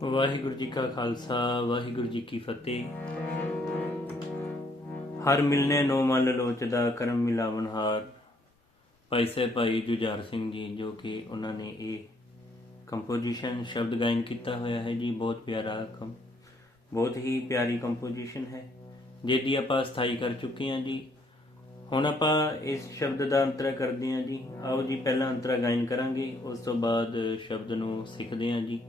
ਵਾਹਿਗੁਰੂ ਜੀ ਕਾ ਖਾਲਸਾ, ਵਾਹਿਗੁਰੂ ਜੀ ਕੀ ਫਤਿਹ। ਹਰ ਮਿਲਨੇ ਨੋ ਮਨ ਲੋਚਦਾ, ਕਰਮ ਮਿਲਾਵਨ ਹਾਰ। ਭਾਈ ਜੁਝਾਰ ਸਿੰਘ ਜੀ, ਜੋ ਕਿ ਉਹਨਾਂ ਨੇ ਇਹ ਕੰਪੋਜੀਸ਼ਨ ਸ਼ਬਦ ਗਾਇਨ ਕੀਤਾ ਹੋਇਆ ਹੈ ਜੀ, ਬਹੁਤ ਪਿਆਰਾ ਕੰਮ ਬਹੁਤ ਹੀ ਪਿਆਰੀ ਕੰਪੋਜੀਸ਼ਨ ਹੈ, ਜਿਹਦੀ ਆਪਾਂ ਸਥਾਈ ਕਰ ਚੁੱਕੇ ਹਾਂ ਜੀ। ਹੁਣ ਆਪਾਂ ਇਸ ਸ਼ਬਦ ਦਾ ਅੰਤਰਾ ਕਰਦੇ ਹਾਂ ਜੀ। ਆਓ ਜੀ, ਪਹਿਲਾਂ ਅੰਤਰਾ ਗਾਇਨ ਕਰਾਂਗੇ, ਉਸ ਤੋਂ ਬਾਅਦ ਸ਼ਬਦ ਨੂੰ ਸਿੱਖਦੇ ਹਾਂ ਜੀ।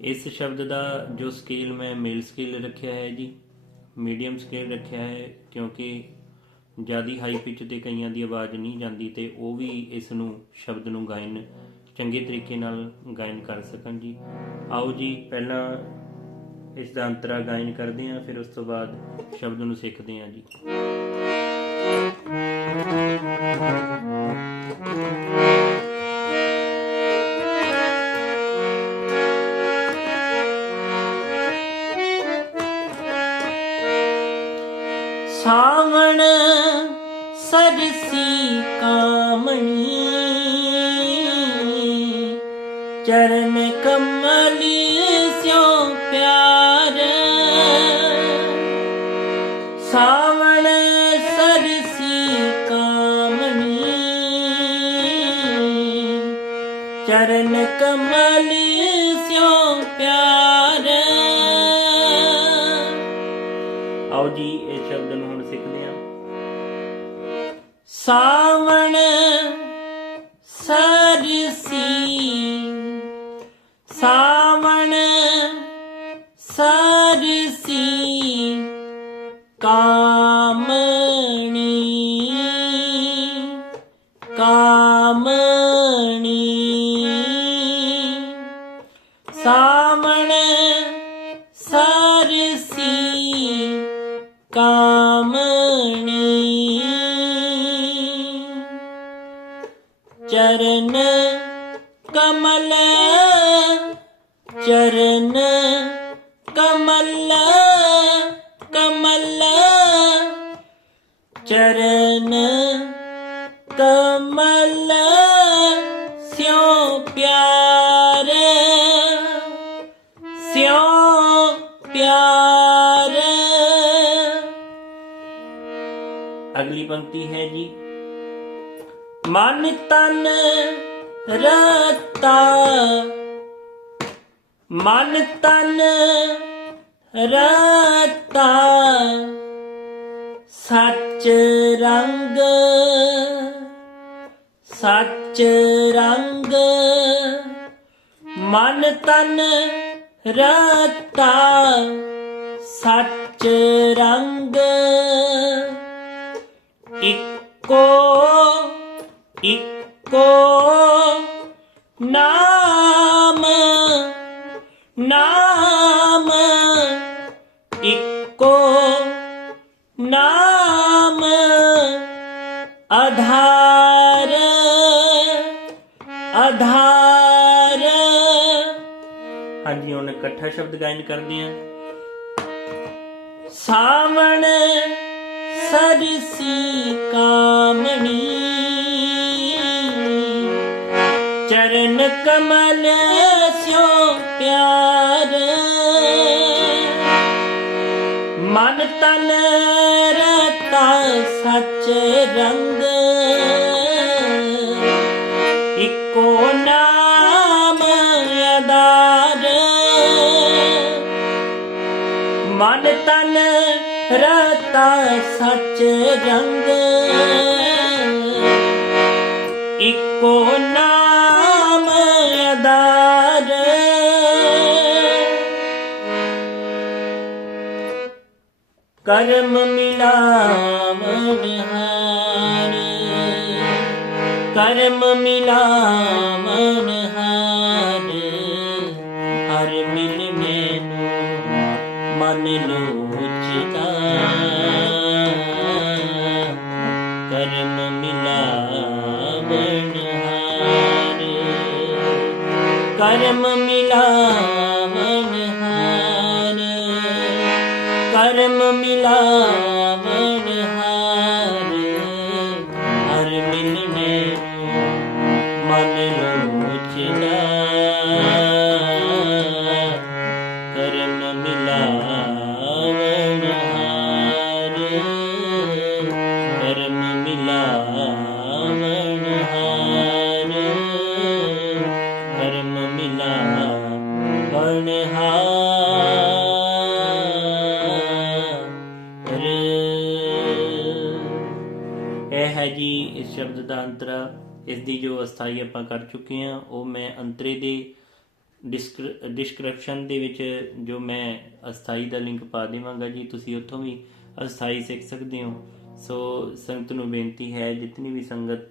ਇਸ ਸ਼ਬਦ ਦਾ ਜੋ ਸਕੇਲ ਮੈਂ ਮੇਲ ਸਕੇਲ ਰੱਖਿਆ ਹੈ ਜੀ ਮੀਡੀਅਮ ਸਕੇਲ ਰੱਖਿਆ ਹੈ, ਕਿਉਂਕਿ ਜਿਆਦੀ ਹਾਈ ਪਿਚ ਤੇ ਕਈਆਂ ਦੀ ਆਵਾਜ਼ ਨਹੀਂ ਜਾਂਦੀ ਤੇ ਉਹ ਵੀ ਇਸ ਨੂੰ ਸ਼ਬਦ ਨੂੰ ਗਾਇਨ, ਚੰਗੇ ਤਰੀਕੇ ਨਾਲ ਗਾਇਨ ਕਰ ਸਕਣ ਜੀ। ਆਓ ਜੀ, ਪਹਿਲਾਂ ਇਸ ਦਾ ਅੰਤਰਾ ਗਾਇਨ ਕਰਦੇ ਹਾਂ, ਫਿਰ ਉਸ ਤੋਂ ਬਾਅਦ ਸ਼ਬਦ ਨੂੰ ਸਿੱਖਦੇ ਹਾਂ ਜੀ। ਸਾਵਣ ਸਰਸੀ ਕਾਮਣੀ। ਚਰਨ ਕਮਲੀ ਸਿਓ ਪਿਆਰ। ਸਾਵਣ ਸਰਸੀ ਕਾਮਣੀ। ਚਰਨ ਕਮਲੀ ਸਿਓ ਪਿਆਰ। ਆਓ ਜੀ ਸਾਵਣ ਸਰਸੀ ਸਾਵਣ ਸਰਸੀ ਕਾਮਣੀ ਕਾਮਣੀ। ਸਾਵਣ ਚਰਨ ਕਮਲ ਚਰਨ ਕਮਲ ਕਮਲ ਚਰਨ ਕਮਲ ਸਿਓ ਪਿਆਰ ਸਿਓ ਪਿਆਰ ਅਗਲੀ ਪੰਕਤੀ ਹੈ ਜੀ ਮਨ ਤਨ ਰਤਾ। ਮਨ ਤਨ ਰਤਾ। ਸੱਚ ਰੰਗ ਸੱਚ ਰੰਗ। ਮਨ ਤਨ ਰਤਾ। ਸੱਚ ਰੰਗ। ਇੱਕੋ ਇੱਕੋ ਨਾਮ ਨਾਮ, ਇੱਕੋ ਨਾਮ ਆਧਾਰ ਆਧਾਰ। ਹਾਂਜੀ, ਹੁਣ ਇਕੱਠਾ ਸ਼ਬਦ ਗਾਇਨ ਕਰਦੇ ਹਾਂ। ਸਾਵਣ, ਸਰਸੀ ਕਾਮਣੀ। ਚਰਨ ਕਮਲ ਸਿਓ ਪਿਆਰ। ਮਨ ਤਨ ਰਤਾ ਸੱਚ ਰੰਗ। ਇੱਕੋ ਨਾਮ ਆਧਾਰ। ਮਨ ਤਨ ਰਤਾ ਸੱਚ ਰੰਗ। ਇੱਕੋ ਨਾਮ कर्म मिलाम निहारी कर्म मिलाम निहारी कर्म मिलावन हारे हर मिलने मन लोचना ਜੀ, ਇਸ ਦੀ ਜੋ ਅਸਥਾਈ ਆਪਾਂ ਕਰ ਚੁੱਕੇ ਹਾਂ, ਉਹ ਮੈਂ ਅੰਤਰੇ ਦੇ ਡਿਸਕ੍ਰਿਪਸ਼ਨ ਦੇ ਵਿੱਚ ਜੋ ਮੈਂ ਅਸਥਾਈ ਦਾ ਲਿੰਕ ਪਾ ਦੇਵਾਂਗਾ ਜੀ, ਤੁਸੀਂ ਉੱਥੋਂ ਵੀ ਅਸਥਾਈ ਸਿੱਖ ਸਕਦੇ ਹੋ। ਸੋ ਸੰਗਤ ਨੂੰ ਬੇਨਤੀ ਹੈ, ਜਿਤਨੀ ਵੀ ਸੰਗਤ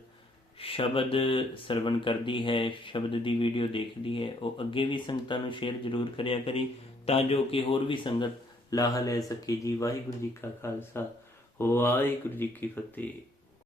ਸ਼ਬਦ ਸਰਵਣ ਕਰਦੀ ਹੈ, ਸ਼ਬਦ ਦੀ ਵੀਡੀਓ ਦੇਖਦੀ ਹੈ, ਉਹ ਅੱਗੇ ਵੀ ਸੰਗਤਾਂ ਨੂੰ ਸ਼ੇਅਰ ਜ਼ਰੂਰ ਕਰਿਆ ਕਰੀ, ਤਾਂ ਜੋ ਕਿ ਹੋਰ ਵੀ ਸੰਗਤ ਲਾਹਾ ਲੈ ਸਕੇ ਜੀ। ਵਾਹਿਗੁਰੂ ਜੀ ਕਾ ਖਾਲਸਾ, ਵਾਹਿਗੁਰੂ ਜੀ ਕੀ ਫਤਿਹ।